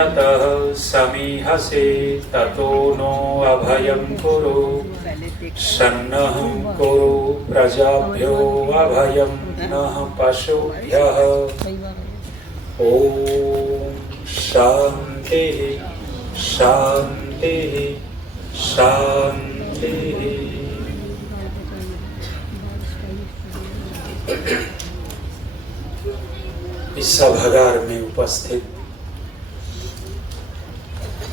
ततः समीहसे ततो नो अभयं कुरु सन्नहं कुरु प्रजाभ्यो अभयं नः पशुभ्यः। ॐ शान्तिः शान्तिः शान्तिः। इस सभागार में उपस्थित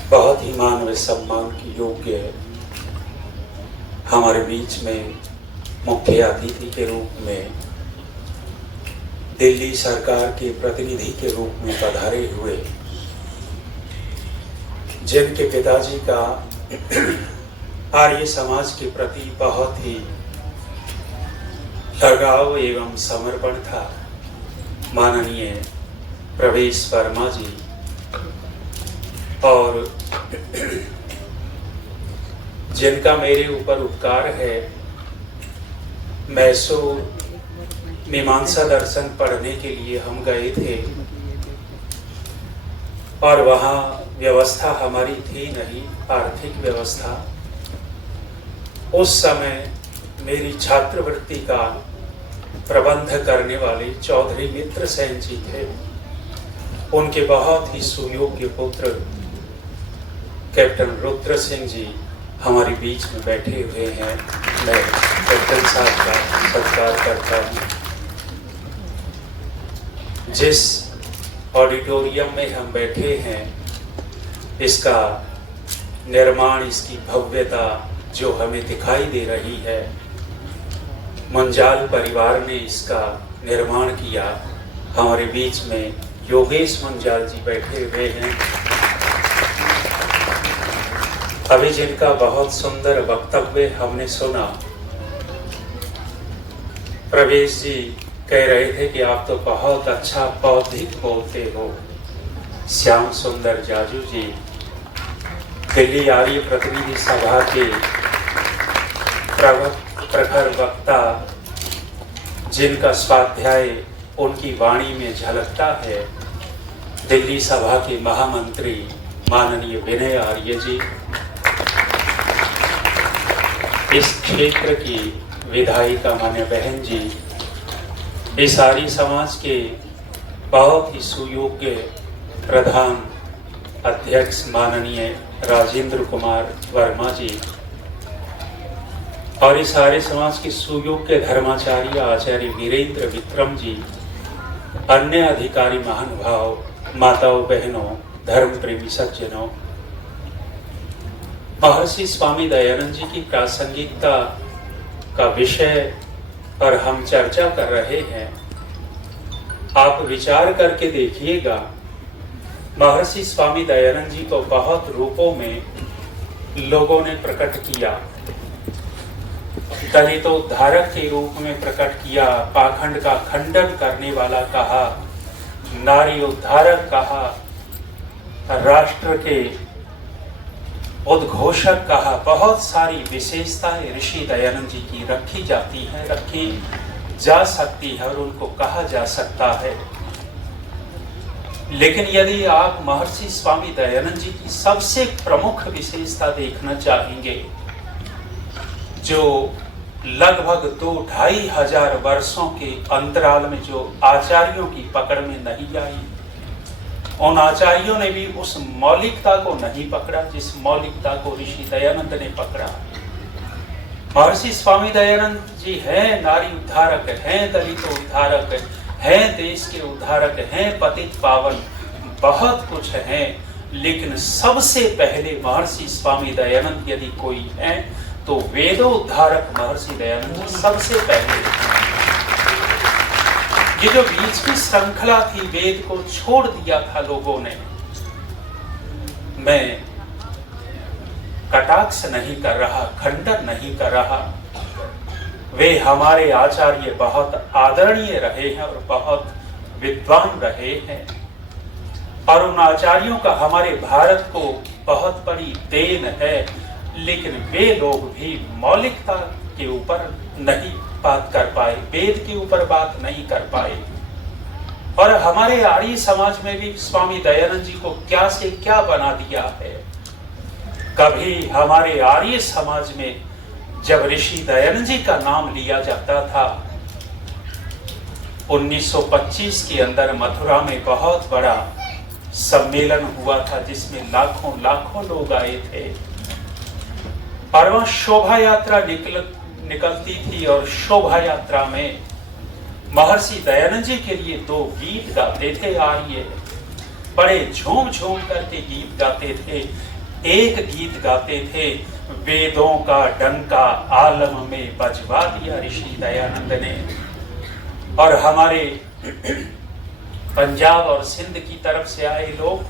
बहुत ही मानवीय सम्मान की योग्य हमारे बीच में मुख्य अतिथि के रूप में दिल्ली सरकार के प्रतिनिधि के रूप में पधारे हुए, जिनके पिताजी का आर्य समाज के प्रति बहुत ही लगाव एवं समर्पण था, माननीय प्रवेश वर्मा जी, और जिनका मेरे ऊपर उपकार है। मैसूर मीमांसा दर्शन पढ़ने के लिए हम गए थे और वहाँ व्यवस्था हमारी थी नहीं, आर्थिक व्यवस्था। उस समय मेरी छात्रवृत्ति का प्रबंध करने वाले चौधरी मित्र सेन जी थे। उनके बहुत ही सुयोग्य पुत्र कैप्टन रुद्र सिंह जी हमारे बीच में बैठे हुए हैं। मैं कैप्टन साहब का सत्कार करता हूँ। जिस ऑडिटोरियम में हम बैठे हैं, इसका निर्माण, इसकी भव्यता जो हमें दिखाई दे रही है, मंजाल परिवार ने इसका निर्माण किया। हमारे बीच में योगेश मंजाल जी बैठे हुए हैं, अभी जिनका बहुत सुंदर वक्तव्य हमने सुना। प्रवेश जी कह रहे थे कि आप तो बहुत अच्छा बौद्धिक बोलते हो। श्याम सुंदर जाजू जी दिल्ली आर्य प्रतिनिधि सभा के प्रखर वक्ता, जिनका स्वाध्याय उनकी वाणी में झलकता है, दिल्ली सभा के महामंत्री माननीय विनय आर्य जी, इस क्षेत्र की विधायिका मान्य बहन जी, इस आर्य समाज के बहुत ही सुयोग्य प्रधान अध्यक्ष माननीय राजेंद्र कुमार वर्मा जी, और इस आर्य समाज के सुयोग्य धर्माचार्य आचार्य वीरेंद्र विक्रम जी, अन्य अधिकारी महानुभाव, माताओं बहनों, धर्म प्रेमी सज्जनों, महर्षि स्वामी दयानंद जी की प्रासंगिकता का विषय पर हम चर्चा कर रहे हैं। आप विचार करके देखिएगा, महर्षि स्वामी दयानंद जी को बहुत रूपों में लोगों ने प्रकट किया। दलितोद्धारक के रूप में प्रकट किया, पाखंड का खंडन करने वाला कहा, नारी उद्धारक कहा, राष्ट्र के उद्घोषक कहा। बहुत सारी विशेषताएं ऋषि दयानंद जी की रखी जाती हैं, रखी जा सकती है और उनको कहा जा सकता है। लेकिन यदि आप महर्षि स्वामी दयानंद जी की सबसे प्रमुख विशेषता देखना चाहेंगे, जो लगभग 2-2.5 हजार वर्षों के अंतराल में जो आचार्यों की पकड़ में नहीं आई, उन आचार्यों ने भी उस मौलिकता को नहीं पकड़ा जिस मौलिकता को ऋषि दयानंद ने पकड़ा। महर्षि स्वामी दयानंद जी हैं नारी उद्धारक, हैं दलित उद्धारक, हैं देश के उद्धारक, हैं पतित पावन, बहुत कुछ हैं। लेकिन सबसे पहले महर्षि स्वामी दयानंद यदि कोई है तो वेदोद्धारक महर्षि दयानंद जी सबसे पहले। ये जो बीच की श्रृंखला थी, वेद को छोड़ दिया था लोगों ने, मैं कटाक्ष नहीं कर रहा, खंडन नहीं कर रहा। वे हमारे आचार्य बहुत आदरणीय रहे हैं और बहुत विद्वान रहे हैं, और उन आचार्यों का हमारे भारत को बहुत बड़ी देन है। लेकिन वे लोग भी मौलिकता के ऊपर नहीं बात कर पाए, वेद के ऊपर बात नहीं कर पाए। और हमारे आर्य समाज में भी स्वामी दयानंद जी को क्या से क्या बना दिया है। कभी हमारे आर्य समाज में जब ऋषि दयानंद जी का नाम लिया जाता था, 1925 के अंदर मथुरा में बहुत बड़ा सम्मेलन हुआ था जिसमें लाखों लाखों लोग आए थे और वहां शोभा यात्रा निकलती थी और शोभा यात्रा में महर्षि दयानंद जी के लिए 2 गीत गाते थे आर्य, बड़े झूम झूम करके गीत गाते थे। एक गीत गाते थे, वेदों का डंका आलम में बजवा दिया ऋषि दयानंद ने। और हमारे पंजाब और सिंध की तरफ से आए लोग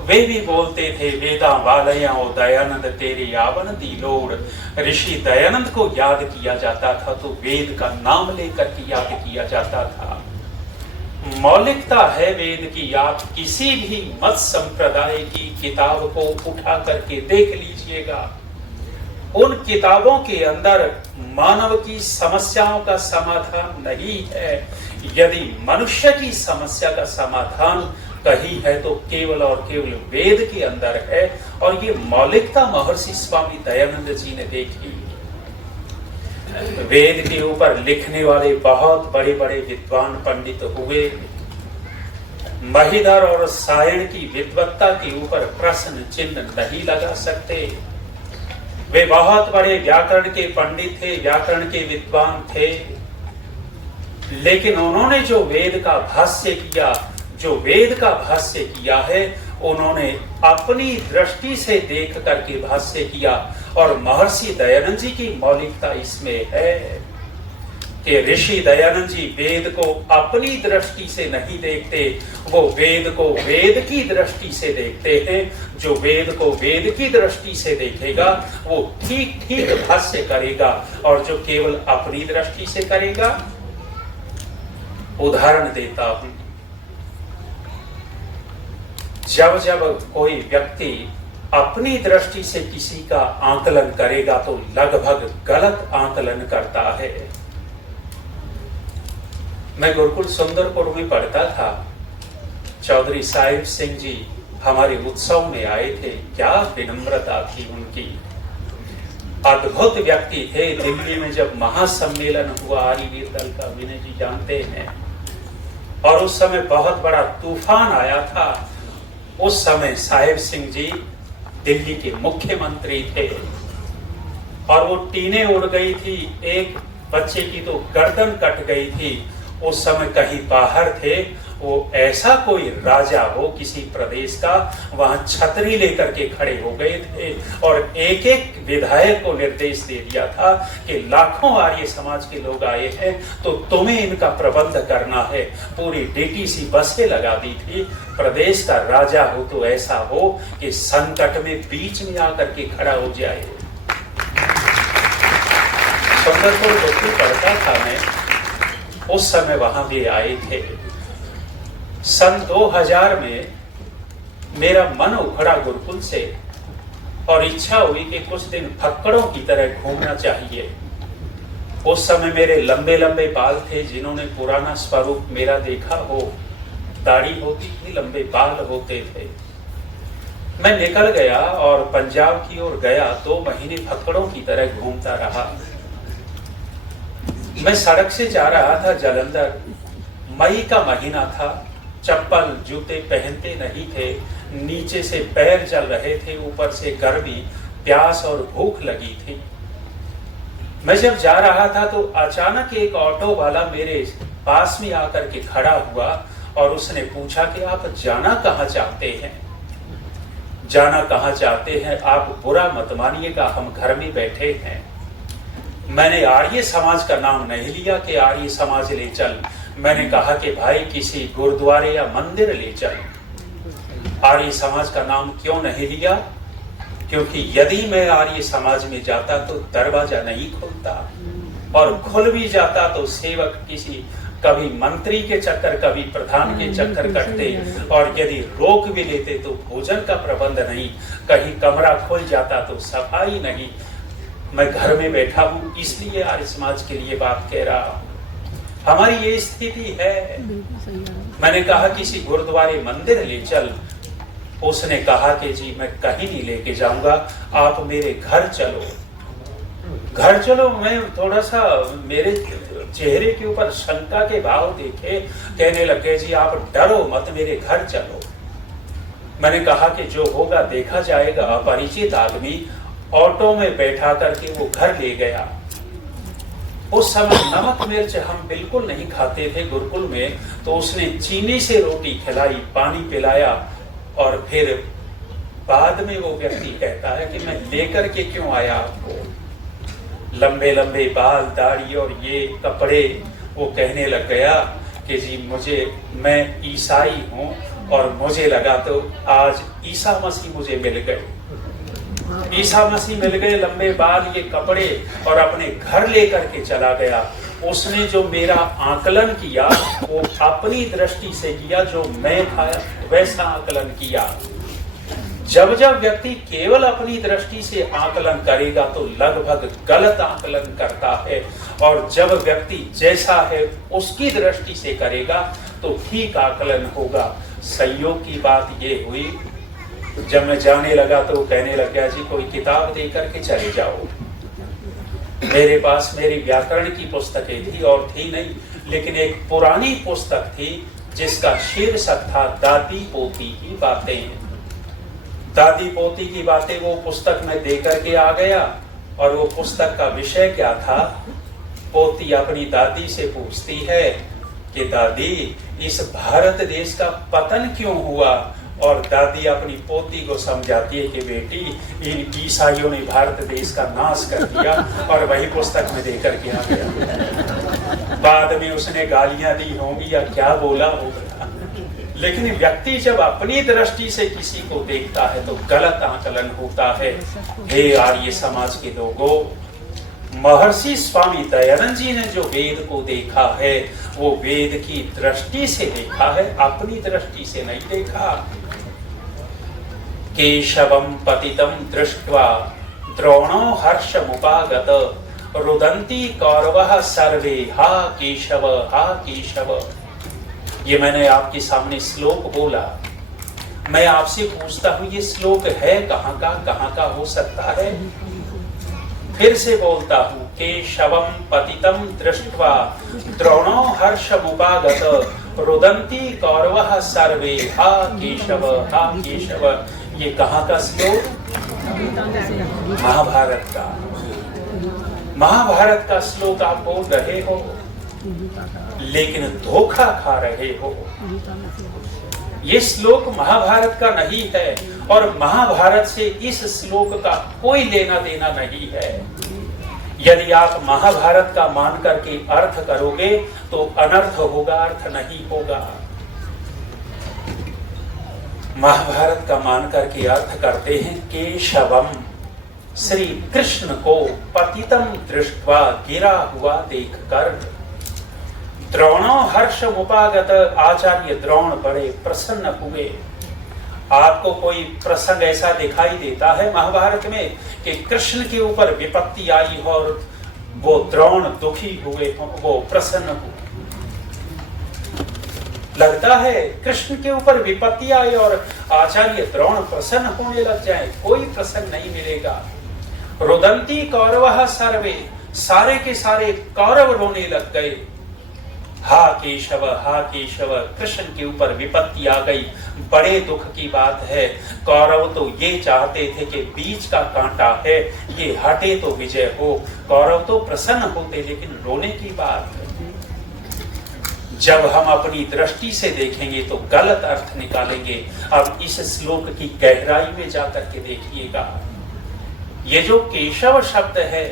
वे भी बोलते थे, वेदा वालया ओ दयानंद तेरे आवन दी लोड़। ऋषि दयानंद को याद किया जाता था तो वेद का नाम लेकर के याद किया जाता था। मौलिकता है वेद की। आप किसी भी मत संप्रदाय की किताब को उठा करके देख लीजिएगा, उन किताबों के अंदर मानव की समस्याओं का समाधान नहीं है। यदि मनुष्य की समस्या का समाधान कहीं है तो केवल और केवल वेद के अंदर है। और ये मौलिकता महर्षि स्वामी दयानंद जी ने देखी। वेद के ऊपर लिखने वाले बहुत बड़े बड़े विद्वान पंडित हुए। महिधर और सायण की विद्वत्ता के ऊपर प्रश्न चिन्ह नहीं लगा सकते। वे बहुत बड़े व्याकरण के पंडित थे, व्याकरण के विद्वान थे, लेकिन उन्होंने जो वेद का भाष्य किया है उन्होंने अपनी दृष्टि से देख करके भाष्य किया। और महर्षि दयानंद जी की मौलिकता इसमें है कि ऋषि दयानंद जी वेद को अपनी दृष्टि से नहीं देखते, वो वेद को वेद की दृष्टि से देखते हैं। जो वेद को वेद की दृष्टि से देखेगा वो ठीक ठीक भाष्य करेगा, और जो केवल अपनी दृष्टि से करेगा। उदाहरण देता हूं, जब जब कोई व्यक्ति अपनी दृष्टि से किसी का आकलन करेगा तो लगभग गलत आकलन करता है। मैं गुरुकुल सुंदरपुर में पढ़ता था। चौधरी साहिब सिंह जी हमारे उत्सव में आए थे। क्या विनम्रता थी उनकी, अद्भुत व्यक्ति थे। दिल्ली में जब महासम्मेलन हुआ आर्यवीर दल का, विनय जी जानते हैं, और उस समय बहुत बड़ा तूफान आया था। उस समय साहिब सिंह जी दिल्ली के मुख्यमंत्री थे और वो टीने उड़ गई थी, एक बच्चे की तो गर्दन कट गई थी। उस समय कहीं बाहर थे, वो ऐसा कोई राजा हो किसी प्रदेश का, वहां छतरी लेकर के खड़े हो गए थे और एक एक विधायक को निर्देश दे दिया था कि लाखों आर्य समाज के लोग आए हैं तो तुम्हें इनका प्रबंध करना है। पूरी डीटीसी बसें लगा दी थी। प्रदेश का राजा हो तो ऐसा हो कि संकट में बीच में आकर के खड़ा हो जाए। सुंदरपुर गुरुकुल पढ़ता था मैं, उस समय वहां भी आए थे। सन 2000 में मेरा मन उखड़ा गुरुकुल से और इच्छा हुई कि कुछ दिन फक्कड़ों की तरह घूमना चाहिए। उस समय मेरे लंबे लंबे बाल थे, जिन्होंने पुराना स्वरूप मेरा देखा हो, दाढ़ी होती थी, लंबे बाल होते थे। मैं निकल गया और पंजाब की ओर गया। 2 महीने फक्कड़ों की तरह घूमता रहा। मैं सड़क से जा रहा था जालंधर, मई का महीना था, चप्पल जूते पहनते नहीं थे, नीचे से पैर जल रहे थे, ऊपर से गर्मी, प्यास और भूख लगी थी। मैं जब जा रहा था तो अचानक एक ऑटो वाला मेरे पास में आकर के खड़ा हुआ और उसने पूछा कि आप जाना कहाँ चाहते हैं? जाना कहाँ चाहते हैं? आप बुरा मत मानिएगा, हम घर में बैठे हैं। मैंने आर्य समाज का नाम नहीं लिया कि आर्य समाज ले चल। मैंने कहा कि भाई किसी गुरुद्वारे या मंदिर ले चल। आर्य समाज का नाम क्यों नहीं लिया? क्योंकि यदि मैं आर्य समाज में जाता तो दरवाजा नहीं खुलता, और खुल भी जाता तो सेवक किसी कभी मंत्री के चक्कर, कभी प्रधान के चक्कर कटते, और यदि रोक भी लेते तो भोजन का प्रबंध नहीं, कहीं कमरा खुल जाता तो सफाई नहीं। मैं घर में बैठा हूं, इसलिए आर्य समाज के लिए बात कह रहा हूं। हमारी ये स्थिति है। मैंने कहा किसी गुरुद्वारे मंदिर ले चल, उसने कहा कि जी मैं कहीं नहीं लेके जाऊंगा, आप मेरे घर चलो। घर चलो, मैं थोड़ा सा, मेरे चेहरे के ऊपर शंका के भाव देखे, कहने लगे जी आप डरो मत, मेरे घर चलो। मैंने कहा कि जो होगा देखा जाएगा। अपरिचित आदमी ऑटो में बैठा करके वो घर ले गया। उस समय नमक मिर्च हम बिल्कुल नहीं खाते थे गुरुकुल में, तो उसने चीनी से रोटी खिलाई, पानी पिलाया, और फिर बाद में वो व्यक्ति कहता है कि मैं लेकर के क्यों आया आपको, लंबे लंबे बाल, दाढ़ी और ये कपड़े। वो कहने लग गया कि जी मैं ईसाई हूँ और मुझे लगा तो आज ईसा मसीह मुझे मिल गए। ईसा मसीह मिल गए, लंबे बाल, ये कपड़े, और अपने घर लेकर के चला गया। उसने जो मेरा आकलन किया वो अपनी दृष्टि से किया, जो मैं था वैसा आकलन किया। जब जब व्यक्ति केवल अपनी दृष्टि से आकलन करेगा तो लगभग गलत आकलन करता है, और जब व्यक्ति जैसा है उसकी दृष्टि से करेगा तो ठीक आकलन होगा। संयोग की बात ये हुई, जब मैं जाने लगा तो कहने लग गया जी कोई किताब दे करके चले जाओ। मेरे पास मेरी व्याकरण की पुस्तकें थी और थी नहीं, लेकिन एक पुरानी पुस्तक थी जिसका शीर्षक था दादी पोती की बातें। दादी पोती की बातें वो पुस्तक में दे करके आ गया, और वो पुस्तक का विषय क्या था? पोती अपनी दादी से पूछती है कि दादी इस भारत देश का पतन क्यों हुआ, और दादी अपनी पोती को समझाती है कि बेटी इन ईसाइयों ने भारत देश का नाश कर दिया, और वही पुस्तक में दे करके आ गया। बाद में उसने गालियां दी होंगी या क्या बोला होगा, लेकिन व्यक्ति जब अपनी दृष्टि से किसी को देखता है तो गलत आकलन होता है। हे आर्य समाज के लोगों, महर्षि स्वामी दयानंद जी ने जो वेद को देखा है वो वेद की दृष्टि से देखा है, अपनी दृष्टि से नहीं देखा। केशवम पतितम दृष्ट्वा द्रोणो हर्षमुपागत रुदन्ति कौरवः सर्वे हा केशव हा केशव। ये मैंने आपके सामने श्लोक बोला। मैं आपसे पूछता हूं ये श्लोक है कहाँ का हो सकता है? फिर से बोलता हूं, केशवम पतितम दृष्ट्वा द्रोणो हर्षमुपागत रुदन्ति कौरवः सर्वे हा केशव हा केशव। ये कहाँ का श्लोक? महाभारत का। महाभारत का श्लोक आप बोल रहे हो, लेकिन धोखा खा रहे हो। ये श्लोक महाभारत का नहीं है, और महाभारत से इस श्लोक का कोई लेना देना नहीं है। यदि आप महाभारत का मान करके अर्थ करोगे तो अनर्थ होगा, अर्थ नहीं होगा। महाभारत का मान करके अर्थ करते हैं केशवम, श्री कृष्ण को पतितम दृष्ट्वा, गिरा हुआ देखकर। द्रोणो हर्षमुपागत, आचार्य द्रोण बड़े प्रसन्न हुए। आपको कोई प्रसंग ऐसा दिखाई देता है महाभारत में कि कृष्ण के ऊपर विपत्ति आई हो और वो द्रोण दुखी हुए हो, वो प्रसन्न हुए? लगता है कृष्ण के ऊपर विपत्ति आई और आचार्य द्रोण प्रसन्न होने लग जाए? कोई प्रसन्न नहीं मिलेगा। रुदन्ति कौरवः सर्वे, सारे के सारे कौरव रोने लग गए। हा केशव हा केशव, कृष्ण के ऊपर विपत्ति आ गई। बड़े दुख की बात है। कौरव तो ये चाहते थे कि बीच का कांटा है ये हटे तो विजय हो। कौरव तो प्रसन्न होते, लेकिन रोने की बात है। जब हम अपनी दृष्टि से देखेंगे तो गलत अर्थ निकालेंगे। अब इस श्लोक की गहराई में जाकर के देखिएगा। ये जो केशव शब्द है,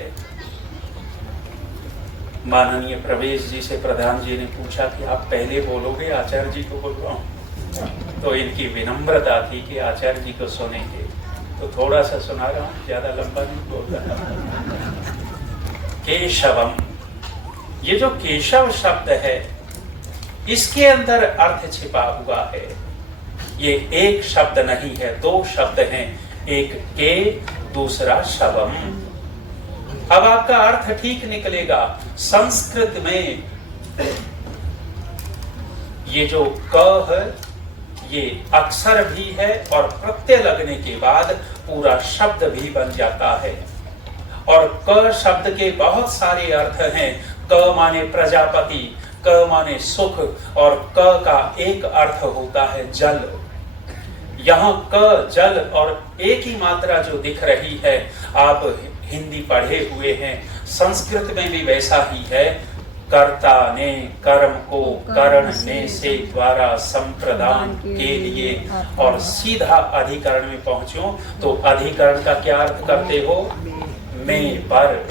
माननीय प्रवेश जी से प्रधान जी ने पूछा कि आप पहले बोलोगे आचार्य जी को बोलवाऊं? तो इनकी विनम्रता थी कि आचार्य जी को सुनेंगे, तो थोड़ा सा सुना रहा हूं, ज्यादा लंबा नहीं बोल रहा। केशवम, ये जो केशव शब्द है इसके अंदर अर्थ छिपा हुआ है। ये एक शब्द नहीं है, दो शब्द हैं, एक के, दूसरा शवम। अब आपका अर्थ ठीक निकलेगा। संस्कृत में ये जो क है ये अक्षर भी है और प्रत्यय लगने के बाद पूरा शब्द भी बन जाता है। और क शब्द के बहुत सारे अर्थ हैं। क माने प्रजापति, क माने सुख, और क का एक अर्थ होता है जल। यहाँ क जल और एक ही मात्रा जो दिख रही है, आप हिंदी पढ़े हुए हैं, संस्कृत में भी वैसा ही है। कर्ता ने कर्म को करने से द्वारा संप्रदान के लिए, और सीधा अधिकरण में पहुंचो तो अधिकरण का क्या अर्थ करते हो? में पर।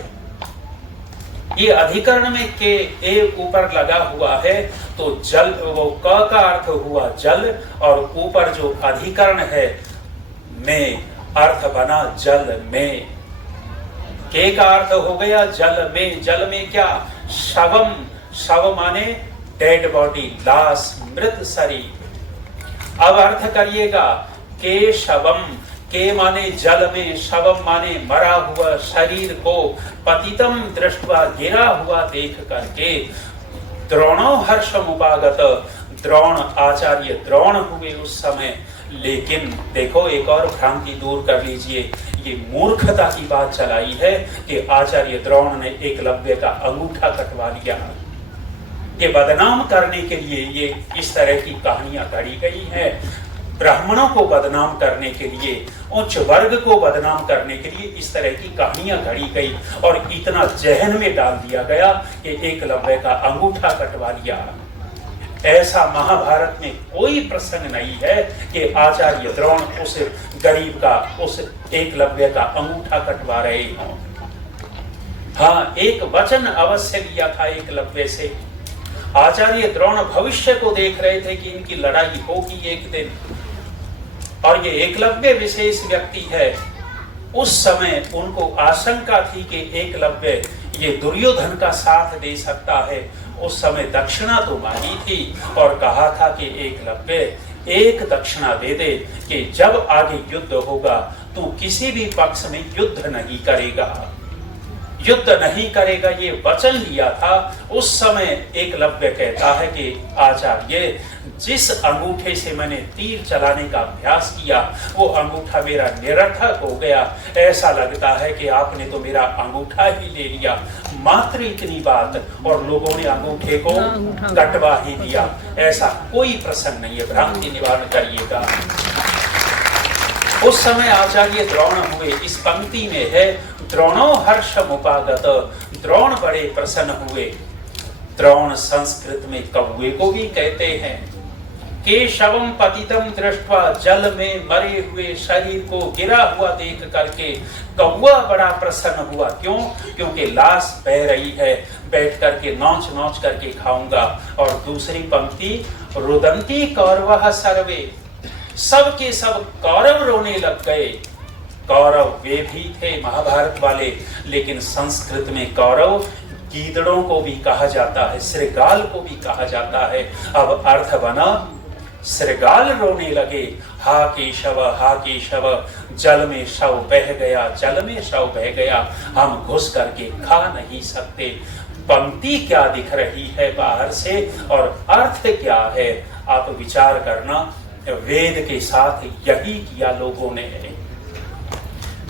ये अधिकरण में के ए ऊपर लगा हुआ है तो जल, वो क का अर्थ हुआ जल, और ऊपर जो अधिकरण है में, अर्थ बना जल में। के का अर्थ हो गया जल में। जल में क्या? शवम, शव माने डेड बॉडी, लाश, मृत शरीर। अब अर्थ करिएगा के शवम, के माने जल में, शवम माने मरा हुआ शरीर को, पतितम दृष्टवा गिरा हुआ देख करके, द्रोणो हर्षमुपागत, द्रोण आचार्य द्रोण हुए उस समय। लेकिन देखो एक और भ्रांति दूर कर लीजिए, ये मूर्खता की बात चलाई है कि आचार्य द्रोण ने एकलव्य का अंगूठा कटवा लिया। ये बदनाम करने के लिए ये इस तरह की कहानियां गढ़ी गई है। ब्राह्मणों को बदनाम करने के लिए, उच्च वर्ग को बदनाम करने के लिए इस तरह की कहानियां गढ़ी गई और इतना जहन में डाल दिया गया कि एकलव्य का अंगूठा कटवा लिया। ऐसा महाभारत में कोई प्रसंग नहीं है कि आचार्य द्रोण उस गरीब का, उस एकलव्य का अंगूठा कटवा रहे हों। हाँ, एक वचन अवश्य लिया था एकलव्य से। आचार्य द्रोण भविष्य को देख रहे थे कि इनकी लड़ाई होगी एक दिन, और ये एकलव्य विशेष व्यक्ति है। उस समय उनको आशंका थी कि एकलव्य ये दुर्योधन का साथ दे सकता है। उस समय दक्षिणा तो मांगी थी और कहा था कि एकलव्य एक दक्षिणा दे दे कि जब आगे युद्ध होगा तो किसी भी पक्ष में युद्ध नहीं करेगा, युद्ध नहीं करेगा, ये वचन लिया था। उस समय एकलव्य कहता है कि आचार्य, जिस अंगूठे से मैंने तीर चलाने का अभ्यास किया वो अंगूठा मेरा निरर्थक हो गया। ऐसा लगता है कि आपने तो मेरा अंगूठा ही ले लिया। मात्र इतनी बात और लोगों ने अंगूठे को कटवा ही दिया। ऐसा कोई प्रसंग नहीं है, भ्रांति निवारण करिएगा। उस समय आचार्य द्रोण हुए। इस पंक्ति में है द्रोणो हर्षमुपागत, द्रोण बड़े प्रसन्न हुए। द्रोण संस्कृत में कौवे को भी कहते हैं। केशवम पतितम दृष्टवा, जल में मरे हुए शरीर को गिरा हुआ देख करके कौवा बड़ा प्रसन्न हुआ। क्यों? क्योंकि लाश बह रही है, बैठ करके नौच नौच करके खाऊंगा। और दूसरी पंक्ति, रुदंती कौरवः सर्वे, सब के सब कौरव रोने लग गए। कौरव वे भी थे महाभारत वाले, लेकिन संस्कृत में कौरव गीदड़ों को भी कहा जाता है, श्रृगाल को भी कहा जाता है। अब अर्थ बना, श्रृगाल रोने लगे, हा केशव, जल में शव बह गया, जल में शव बह गया, हम घुस करके खा नहीं सकते। पंक्ति क्या दिख रही है बाहर से और अर्थ क्या है, आप विचार करना। वेद के साथ यही किया लोगों ने।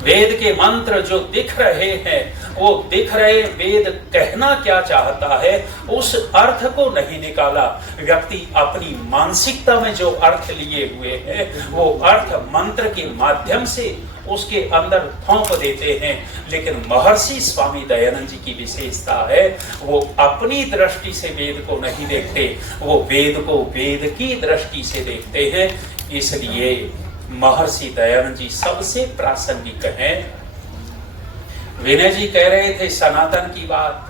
वेद के मंत्र जो दिख रहे हैं वो दिख रहे, वेद कहना क्या चाहता है उस अर्थ को नहीं निकाला। व्यक्ति अपनी मानसिकता में जो अर्थ लिए हुए हैं वो अर्थ मंत्र के माध्यम से उसके अंदर थोप देते हैं। लेकिन महर्षि स्वामी दयानंद जी की विशेषता है, वो अपनी दृष्टि से वेद को नहीं देखते, वो वेद को वेद की दृष्टि से देखते हैं। इसलिए महर्षि दयानंद जी सबसे प्रासंगिक हैं। विनय जी कह रहे थे सनातन की बात,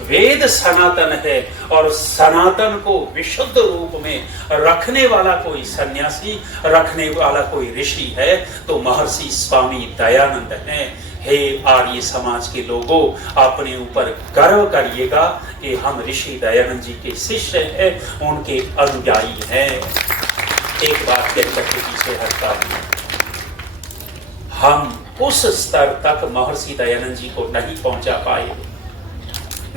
वेद सनातन है और सनातन को विशुद्ध रूप में रखने वाला कोई सन्यासी, रखने वाला कोई ऋषि है तो महर्षि स्वामी दयानंद हैं। हे आर्य समाज के लोगों, अपने ऊपर गर्व करिएगा कि हम ऋषि दयानंद जी के शिष्य हैं, उनके अनुयायी हैं। एक बात कहकर के पीछे हटता हूं, हम उस स्तर तक महर्षि दयानंद जी को नहीं पहुंचा पाए,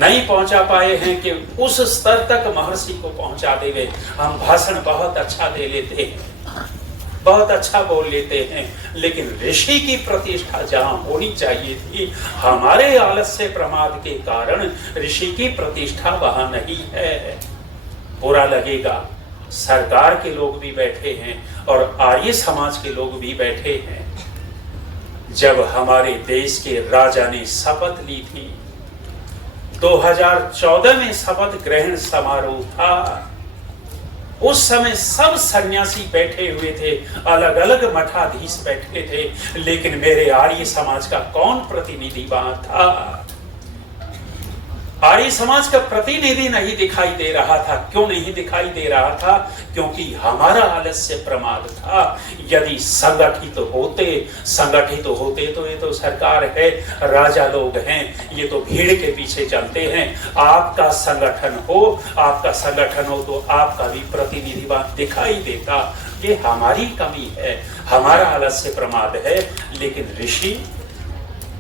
नहीं पहुंचा पाए हैं कि उस स्तर तक महर्षि को पहुंचा देवे। हम भाषण बहुत अच्छा दे लेते हैं, बहुत अच्छा बोल लेते हैं, लेकिन ऋषि की प्रतिष्ठा जहां होनी चाहिए थी, हमारे आलस्य प्रमाद के कारण ऋषि की प्रतिष्ठा वहां नहीं है। बुरा लगेगा, सरकार के लोग भी बैठे हैं और आर्य समाज के लोग भी बैठे हैं। जब हमारे देश के राजा ने शपथ ली थी, 2014 में शपथ ग्रहण समारोह था, उस समय सब सन्यासी बैठे हुए थे, अलग अलग मठाधीश बैठे थे, लेकिन मेरे आर्य समाज का कौन प्रतिनिधि वहां था? आर्य समाज का प्रतिनिधि नहीं दिखाई दे रहा था। क्यों नहीं दिखाई दे रहा था? क्योंकि हमारा आलस्य प्रमाद था। यदि संगठित होते तो ये तो सरकार है, राजा लोग हैं, ये तो भीड़ के पीछे चलते हैं। आपका संगठन हो तो आपका भी प्रतिनिधि वहां दिखाई देता। ये हमारी कमी है, हमारा आलस्य प्रमाद है। लेकिन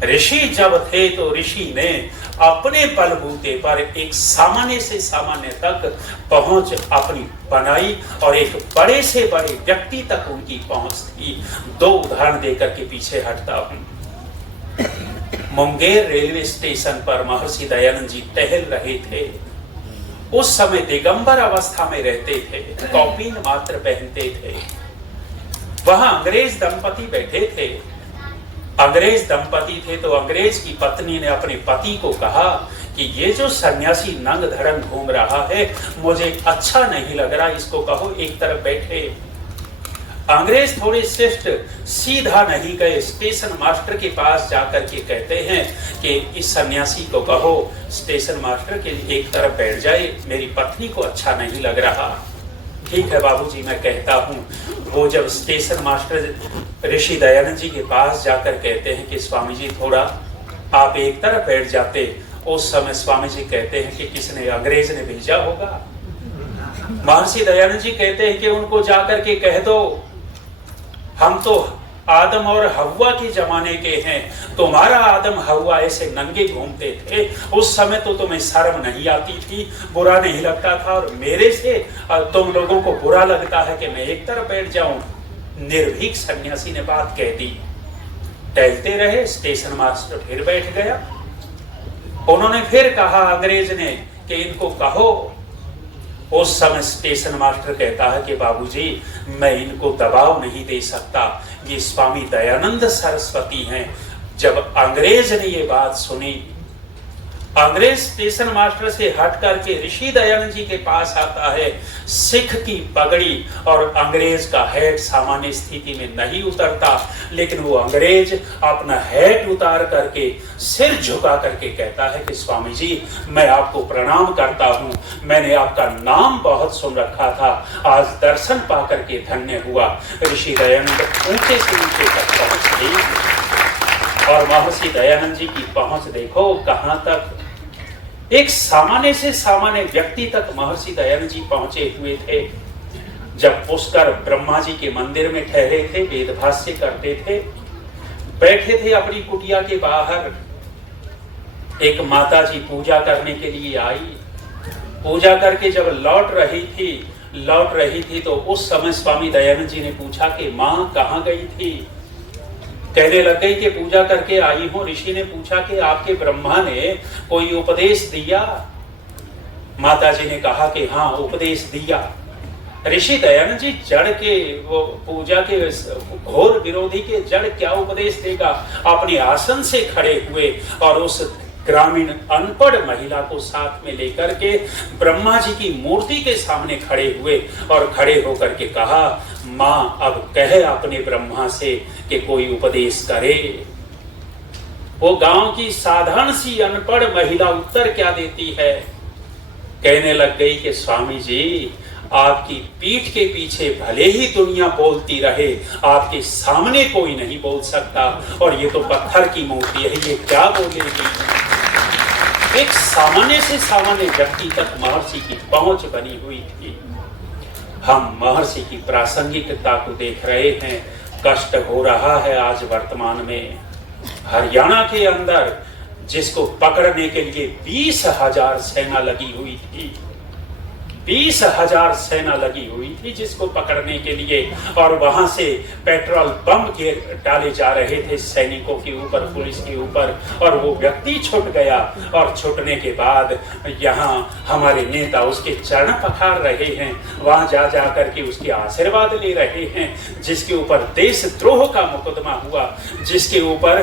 ऋषि जब थे तो ऋषि ने अपने बलबूते पर एक सामान्य से सामान्य तक पहुंच अपनी बनाई और एक बड़े से बड़े व्यक्ति तक उनकी पहुंच थी। 2 उदाहरण देकर के पीछे हटता हूं। मुंगेर रेलवे स्टेशन पर महर्षि दयानंद जी टहल रहे थे। उस समय दिगंबर अवस्था में रहते थे, कौपीन मात्र पहनते थे। वहां अंग्रेज दंपति बैठे थे। अंग्रेज दंपति थे तो अंग्रेज की पत्नी ने अपने पति को कहा कि ये जो सन्यासी नंग धड़ंग घूम रहा है, मुझे अच्छा नहीं लग रहा, इसको कहो एक तरफ बैठे। अंग्रेज थोड़े शिष्ट सीधा नहीं गए, स्टेशन मास्टर के पास जाकर के कहते हैं कि इस सन्यासी को कहो स्टेशन मास्टर के लिए एक तरफ बैठ जाए, मेरी पत्नी को अच्छा नहीं लग रहा। ठीक है बाबूजी, मैं कहता हूँ। वो जब स्टेशन मास्टर ऋषि दयानंद जी के पास जाकर कहते हैं कि स्वामी जी थोड़ा आप एक तरफ बैठ जाते, उस समय स्वामी जी कहते हैं कि किसने, अंग्रेज ने भेजा होगा। महर्षि दयानंद जी कहते हैं कि उनको जाकर के कह दो, हम तो आदम और हव्वा के जमाने के हैं, तुम्हारा आदम हव्वा ऐसे नंगे घूमते थे, उस समय तो तुम्हें शर्म नहीं आती थी, बुरा नहीं लगता था, और मेरे से तुम लोगों को बुरा लगता है कि मैं एक तरफ बैठ जाऊं। निर्भीक सन्यासी ने बात कह दी। टहलते रहे, स्टेशन मास्टर फिर बैठ गया। उन्होंने फिर कहा अंग्रेज ने कि इनको कहो। उस समय स्टेशन मास्टर कहता है कि बाबूजी मैं इनको दबाव नहीं दे सकता, ये स्वामी दयानंद सरस्वती हैं। जब अंग्रेज ने ये बात सुनी, अंग्रेज स्टेशन मास्टर से हट करके ऋषि दयानंद जी के पास आता है। सिख की पगड़ी और अंग्रेज का हैट सामान्य स्थिति में नहीं उतरता, लेकिन वो अंग्रेज अपना हैट उतार करके सिर झुका करके कहता है कि स्वामी जी मैं आपको प्रणाम करता हूँ, मैंने आपका नाम बहुत सुन रखा था, आज दर्शन पा करके धन्य हुआ। ऋषि दयानंद ऊंचे से ऊंचे तक पहुंच गई और महर्षि दयानंद जी की पहुंच देखो कहां तक। एक सामान्य से सामान्य व्यक्ति तक महर्षि दयानंद जी पहुंचे हुए थे। जब पुष्कर ब्रह्मा जी के मंदिर में ठहरे थे, वेदभाष्य करते थे, बैठे थे अपनी कुटिया के बाहर, एक माता जी पूजा करने के लिए आई। पूजा करके जब लौट रही थी तो उस समय स्वामी दयानंद जी ने पूछा कि माँ कहाँ गई थी। कहने लग गई कि पूजा करके आई हूं। ऋषि ने पूछा कि आपके ब्रह्मा ने कोई उपदेश दिया? माता जी ने कहा कि हाँ उपदेश दिया। ऋषि दयानंद जी जड़ के, वो पूजा के घोर विरोधी के जड़ क्या उपदेश देगा। अपने आसन से खड़े हुए और उस ग्रामीण अनपढ़ महिला को साथ में लेकर के ब्रह्मा जी की मूर्ति के सामने खड़े हुए और खड़े होकर के कहा, माँ अब कहे अपने ब्रह्मा से कि कोई उपदेश करे। वो गांव की साधारण सी अनपढ़ महिला उत्तर क्या देती है? कहने लग गई कि स्वामी जी आपकी पीठ के पीछे भले ही दुनिया बोलती रहे, आपके सामने कोई नहीं बोल सकता, और ये तो पत्थर की मूर्ति है, ये क्या बोलेगी। एक सामान्य से सामान्य व्यक्ति तक महर्षि की पहुंच बनी हुई थी। हम महर्षि की प्रासंगिकता को देख रहे हैं। कष्ट हो रहा है आज वर्तमान में। हरियाणा के अंदर जिसको पकड़ने के लिए 20,000 सेना लगी हुई थी। 20,000 सेना लगी हुई थी जिसको पकड़ने के लिए, और वहां से पेट्रोल बम के डाले जा रहे थे सैनिकों के ऊपर, पुलिस के ऊपर, और वो व्यक्ति छूट गया। और छूटने के बाद यहाँ हमारे नेता उसके चरण पखार रहे हैं, वहां जा जा करके उसके आशीर्वाद ले रहे हैं। जिसके ऊपर देशद्रोह का मुकदमा हुआ, जिसके ऊपर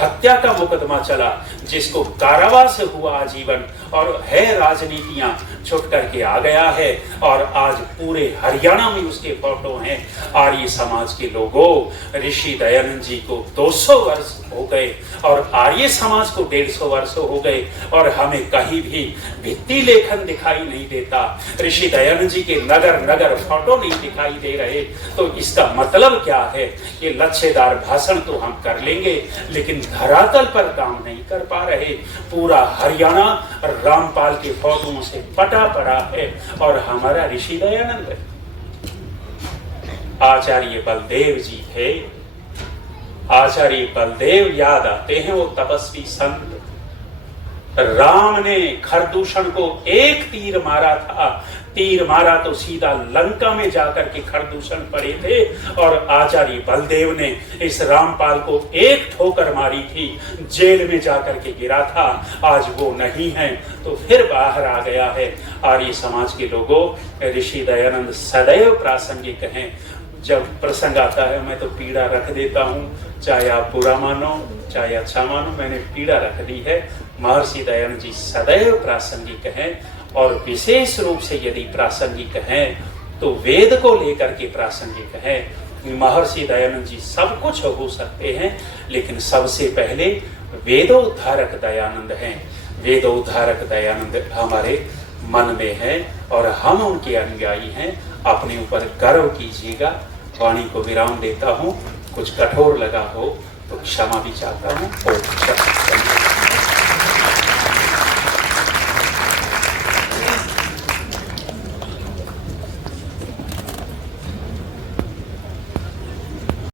हत्या का मुकदमा चला, जिसको कारावास हुआ आजीवन, और है राजनीतियां, छुट करके आ गया है। और आज पूरे हरियाणा में उसके फोटो हैं। आर्य समाज के लोगों, ऋषि दयानंद जी को 200 वर्ष हो गए और आर्य समाज को 150 वर्ष हो गए, और हमें कहीं भी भित्ति लेखन दिखाई नहीं देता। ऋषि दयानंद जी के नगर नगर फोटो नहीं दिखाई दे रहे। तो इसका मतलब क्या है? ये लच्छेदार भाषण तो हम कर लेंगे, लेकिन धरातल पर काम नहीं कर पा रहे। पूरा हरियाणा रामपाल के फोटों से पटा पड़ा है, और हमारा ऋषि दयानंद है। आचार्य बलदेव जी थे। आचार्य बलदेव याद आते हैं, वो तपस्वी संत। राम ने खरदूषण को एक तीर मारा था। तीर मारा तो सीधा लंका में जाकर के खरदूषण पड़े थे, और आचार्य बलदेव ने इस रामपाल को एक ठोकर मारी थी, जेल में जाकर के गिरा था। आज वो नहीं है तो फिर बाहर आ गया है। आर्य समाज के लोगों, ऋषि दयानंद सदैव प्रासंगिक हैं। जब प्रसंग आता है मैं तो पीड़ा रख देता हूँ, चाहे आप बुरा मानो चाहे अच्छा मानो, मैंने पीड़ा रख दी है। महर्षि दयानंद जी सदैव प्रासंगिक हैं, और विशेष रूप से यदि प्रासंगिक हैं तो वेद को लेकर के प्रासंगिक हैं। महर्षि दयानंद जी सब कुछ हो सकते हैं, लेकिन सबसे पहले वेदोद्धारक दयानंद हैं। वेदोद्धारक दयानंद हमारे मन में है, और हम उनके अनुयायी हैं। अपने ऊपर गर्व कीजिएगा। वाणी को विराम देता हूँ। कुछ कठोर लगा हो तो क्षमा भी चाहता हूँ।